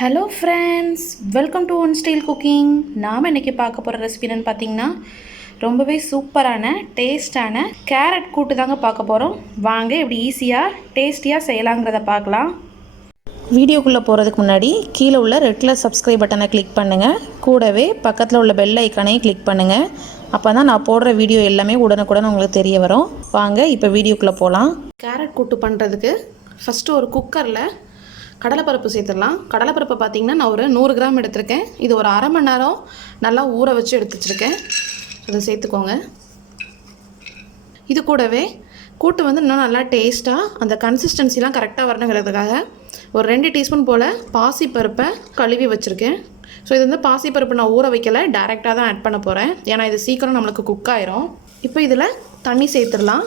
Hello friends, welcome to one style cooking. நாம் இன்றைக்கி பார்க்க போகிற ரெசிபி என்னென்னு பார்த்தீங்கன்னா ரொம்பவே சூப்பரான டேஸ்டான கேரட் கூட்டு தாங்க பார்க்க போகிறோம். வாங்க இப்படி ஈஸியாக டேஸ்டியாக செய்யலாங்கிறத பார்க்கலாம். வீடியோக்குள்ளே போகிறதுக்கு முன்னாடி கீழே உள்ள ரெட் கலர் சப்ஸ்கிரைப் பட்டனை கிளிக் பண்ணுங்கள். கூடவே பக்கத்தில் உள்ள பெல் ஐக்கானையும் கிளிக் பண்ணுங்கள். அப்போ தான் நான் போடுற வீடியோ எல்லாமே உடனுக்குடன் உங்களுக்கு தெரிய வரும். வாங்க இப்போ வீடியோக்குள்ளே போகலாம். கேரட் கூட்டு பண்ணுறதுக்கு ஃபஸ்ட்டு ஒரு குக்கரில் கடலைப்பருப்பு சேர்த்துடலாம். கடலைப்பருப்பை பார்த்திங்கன்னா நான் ஒரு 100 கிராம் எடுத்திருக்கேன். இது ஒரு அரை மணி நேரம் நல்லா ஊற வச்சு எடுத்து வச்சுருக்கேன். அதை சேர்த்துக்கோங்க. இது கூடவே கூட்டு வந்து இன்னும் நல்லா டேஸ்ட்டாக அந்த கன்சிஸ்டன்சிலாம் கரெக்டாக வரணுங்கிறதுக்காக ஒரு 2 டீஸ்பூன் போல் பாசிப்பருப்பை கழுவி வச்சுருக்கேன். ஸோ இது வந்து பாசிப்பருப்பு நான் ஊற வைக்கலை, டைரெக்டாக தான் ஆட் பண்ண போகிறேன். ஏன்னா இது சீக்கிரம் நம்மளுக்கு குக் ஆயிரும். இப்போ இதில் தண்ணி சேர்த்துடலாம்.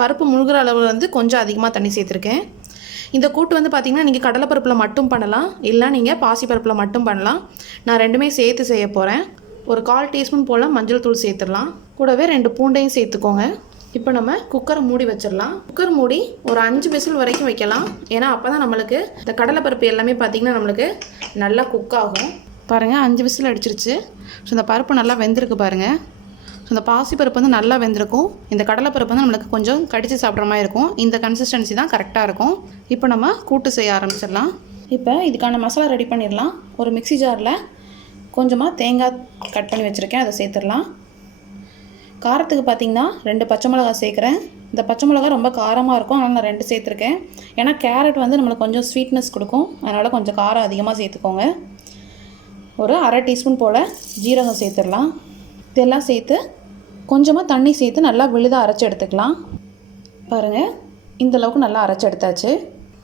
பருப்பு முழுகிற அளவு வந்து கொஞ்சம் அதிகமாக தண்ணி சேர்த்துருக்கேன். இந்த கூட்டு வந்து பார்த்திங்கன்னா நீங்கள் கடலைப்பருப்பில் மட்டும் பண்ணலாம், இல்லை நீங்கள் பாசிப்பருப்பில் மட்டும் பண்ணலாம். நான் ரெண்டுமே சேர்த்து செய்ய போகிறேன். ஒரு 1/4 டீஸ்பூன் போல் மஞ்சள் தூள் சேர்த்துடலாம். கூடவே 2 பூண்டையும் சேர்த்துக்கோங்க. இப்போ நம்ம குக்கரை மூடி வச்சிடலாம். குக்கர் மூடி ஒரு 5 விசில் வரைக்கும் வைக்கலாம். ஏன்னா அப்போ தான் நம்மளுக்கு இந்த கடலைப்பருப்பு எல்லாமே பார்த்திங்கன்னா நம்மளுக்கு நல்லா குக் ஆகும். பாருங்கள், 5 விசில் அடிச்சிருச்சு. ஸோ இந்த பருப்பு நல்லா வெந்திருக்கு பாருங்கள். ஸோ இந்த பாசிப்பருப்பு வந்து நல்லா வெந்திருக்கும். இந்த கடலைப்பருப்பு வந்து நம்மளுக்கு கொஞ்சம் கடித்து சாப்பிட்ற மாதிரி இருக்கும். இந்த கன்சிஸ்டன்சி தான் கரெக்டாக இருக்கும். இப்போ நம்ம கூட்டு செய்ய ஆரம்பிச்சிடலாம். இப்போ இதுக்கான மசாலா ரெடி பண்ணிடலாம். ஒரு மிக்ஸி ஜாரில் கொஞ்சமாக தேங்காய் கட் பண்ணி வச்சுருக்கேன், அதை சேர்த்துடலாம். காரத்துக்கு பார்த்திங்கன்னா 2 பச்சை மிளகா சேர்க்குறேன். இந்த பச்சை மிளகா ரொம்ப காரமாக இருக்கும், அதனால் நான் 2 சேர்த்துருக்கேன். ஏன்னா கேரட் வந்து நம்மளுக்கு கொஞ்சம் ஸ்வீட்னஸ் கொடுக்கும், அதனால் கொஞ்சம் காரம் அதிகமாக சேர்த்துக்கோங்க. ஒரு அரை டீஸ்பூன் போல் ஜீரகம் சேர்த்துடலாம். இதெல்லாம் சேர்த்து கொஞ்சமாக தண்ணி சேர்த்து நல்லா விழுதாக அரைச்சி எடுத்துக்கலாம். பாருங்கள், இந்தளவுக்கு நல்லா அரைச்சி எடுத்தாச்சு.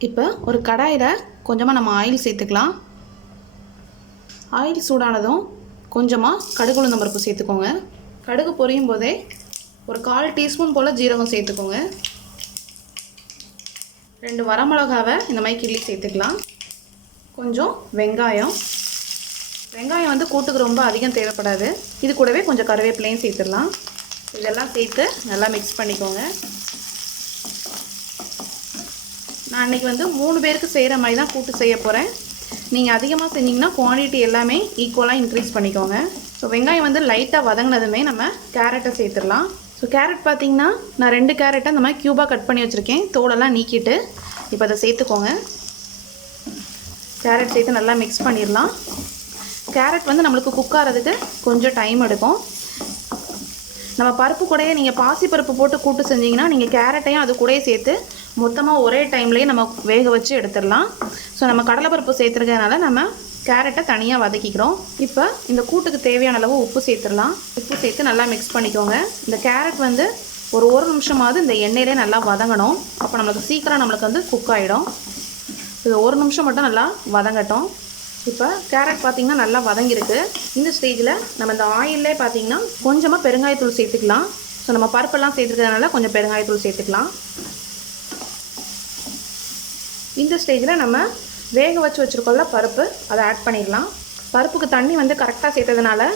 இப்போ ஒரு கடாயில் கொஞ்சமாக நம்ம ஆயில் சேர்த்துக்கலாம். ஆயில் சூடானதும் கொஞ்சமாக கடுகு உளுந்தம் பருப்பு சேர்த்துக்கோங்க. கடுகு பொரியும் போதே ஒரு 1/4 டீஸ்பூன் போல் ஜீரகம் சேர்த்துக்கோங்க. 2 வரமிளகாவை இந்த மாதிரி கிள்ளி சேர்த்துக்கலாம். கொஞ்சம் வெங்காயம் வந்து கூட்டுக்கு ரொம்ப அதிகம் தேவைப்படாது. இது கூடவே கொஞ்சம் கருவேப்பிலையும் சேர்த்துடலாம். இதெல்லாம் சேர்த்து நல்லா மிக்ஸ் பண்ணிக்கோங்க. நான் அன்றைக்கி வந்து 3 பேருக்கு செய்கிற மாதிரி தான் கூட்டு செய்ய போகிறேன். நீங்கள் அதிகமாக செஞ்சிங்கன்னா குவான்டிட்டி எல்லாமே ஈக்குவலாக இன்க்ரீஸ் பண்ணிக்கோங்க. ஸோ வெங்காயம் வந்து லைட்டாக வதங்கினதுமே நம்ம கேரட்டை சேர்த்துடலாம். ஸோ கேரட் பார்த்திங்கன்னா நான் 2 கேரட்டை இந்த மாதிரி க்யூபாக கட் பண்ணி வச்சுருக்கேன், தோலெல்லாம் நீக்கிட்டு. இப்போ அதை சேர்த்துக்கோங்க. கேரட் சேர்த்து நல்லா மிக்ஸ் பண்ணிடலாம். கேரட் வந்து நம்மளுக்கு குக் ஆகிறதுக்கு கொஞ்சம் டைம் எடுக்கும். நம்ம பருப்பு கூடயே நீங்கள் பாசிப்பருப்பு போட்டு கூட்டு செஞ்சிங்கன்னா நீங்கள் கேரட்டையும் அது கூடயே சேர்த்து மொத்தமாக ஒரே டைம்லேயே நம்ம வேக வச்சு எடுத்துடலாம். ஸோ நம்ம கடலைப்பருப்பு சேர்த்துருக்கிறதுனால நம்ம கேரட்டை தனியாக வதக்கிக்கிறோம். இப்போ இந்த கூட்டுக்கு தேவையான அளவு உப்பு சேர்த்துடலாம். உப்பு சேர்த்து நல்லா மிக்ஸ் பண்ணிக்கோங்க. இந்த கேரட் வந்து ஒரு நிமிஷமாவது இந்த எண்ணெயிலே நல்லா வதங்கணும். அப்போ நம்மளுக்கு சீக்கிரம் நம்மளுக்கு வந்து குக் ஆகிடும். இது 1 நிமிஷம் மட்டும் நல்லா வதங்கட்டும். இப்போ கேரட் பார்த்திங்கன்னா நல்லா வதங்கியிருக்கு. இந்த ஸ்டேஜில் நம்ம இந்த ஆயிலே பார்த்திங்கன்னா கொஞ்சமாக பெருங்காயத்தூள் சேர்த்துக்கலாம். ஸோ நம்ம பருப்பெல்லாம் சேர்த்துக்கிறதுனால கொஞ்சம் பெருங்காயத்தூள் சேர்த்துக்கலாம். இந்த ஸ்டேஜில் நம்ம வேக வச்சு வச்சுருக்கோம்ல பருப்பு, அதை ஆட் பண்ணிடலாம். பருப்புக்கு தண்ணி வந்து கரெக்டாக சேர்த்ததுனால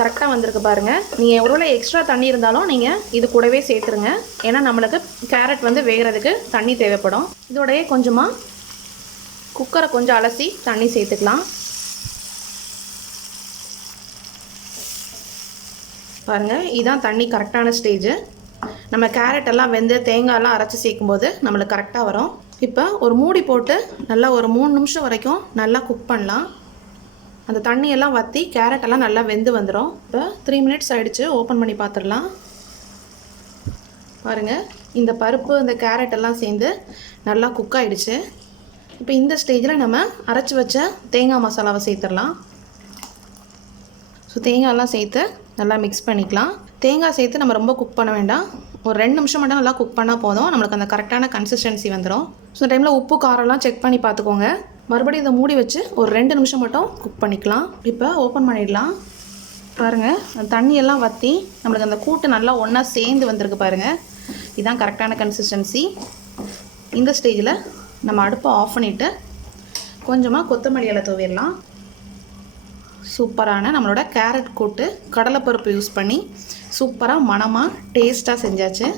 கரெக்டாக வந்திருக்கு பாருங்கள். நீங்கள் எவ்வளோ எக்ஸ்ட்ரா தண்ணி இருந்தாலும் நீங்கள் இது கூடவே சேர்த்துருங்க. ஏன்னா நம்மளுக்கு கேரட் வந்து வேகிறதுக்கு தண்ணி தேவைப்படும். இதோடையே கொஞ்சமாக குக்கரை கொஞ்சம் அலசி தண்ணி சேர்த்துக்கலாம். பாருங்கள், இதுதான் தண்ணி கரெக்டான ஸ்டேஜு. நம்ம கேரட் எல்லாம் வெந்து தேங்காயெல்லாம் அரைச்சி சேர்க்கும்போது நம்மளுக்கு கரெக்டாக வரும். இப்போ ஒரு மூடி போட்டு நல்லா ஒரு 3 நிமிஷம் வரைக்கும் நல்லா குக் பண்ணலாம். அந்த தண்ணியெல்லாம் வற்றி கேரட்டெல்லாம் நல்லா வெந்து வந்துடும். இப்போ 3 மினிட்ஸ் ஆகிடுச்சு, ஓப்பன் பண்ணி பார்த்துடலாம். பாருங்கள், இந்த பருப்பு இந்த கேரட் எல்லாம் சேர்ந்து நல்லா குக் ஆகிடுச்சு. இப்போ இந்த ஸ்டேஜில் நம்ம அரைச்சி வச்ச தேங்காய் மசாலாவை சேர்த்துடலாம். ஸோ தேங்காயெல்லாம் சேர்த்து நல்லா மிக்ஸ் பண்ணிக்கலாம். தேங்காய் சேர்த்து நம்ம ரொம்ப குக் பண்ண வேண்டாம், ஒரு 2 நிமிஷம் மட்டும் நல்லா குக் பண்ணால் போதும். நம்மளுக்கு அந்த கரெக்டான கன்சிஸ்டன்சி வந்துடும். ஸோ இந்த டைமில் உப்பு காரம்லாம் செக் பண்ணி பார்த்துக்கோங்க. மறுபடியும் இதை மூடி வச்சு ஒரு 2 நிமிஷம் மட்டும் குக் பண்ணிக்கலாம். இப்போ ஓப்பன் பண்ணிடலாம். பாருங்கள், அந்த தண்ணியெல்லாம் வற்றி நம்மளுக்கு அந்த கூட்டு நல்லா ஒன்றா சேர்ந்து வந்திருக்கு பாருங்கள். இதுதான் கரெக்டான கன்சிஸ்டன்சி. இந்த ஸ்டேஜில் நம்ம அடுப்பை ஆஃப் பண்ணிவிட்டு கொஞ்சமாக கொத்தமல்லி இலை தூவிடலாம். சூப்பரான நம்மளோட கேரட் கூட்டு கடலைப்பருப்பு யூஸ் பண்ணி சூப்பராக மணமாக டேஸ்ட்டாக செஞ்சாச்சு.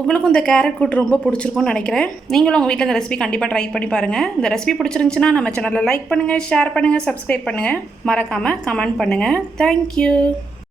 உங்களுக்கும் இந்த கேரட் கூட்டு ரொம்ப பிடிச்சிருக்கும்னு நினைக்கிறேன். நீங்களும் உங்கள் வீட்டில் இந்த ரெசிபி கண்டிப்பாக ட்ரை பண்ணி பாருங்கள். இந்த ரெசிபி பிடிச்சிருந்துச்சுன்னா நம்ம சேனலில் லைக் பண்ணுங்கள், ஷேர் பண்ணுங்கள், சப்ஸ்கிரைப் பண்ணுங்கள். மறக்காமல் கமெண்ட் பண்ணுங்கள். தேங்க்யூ.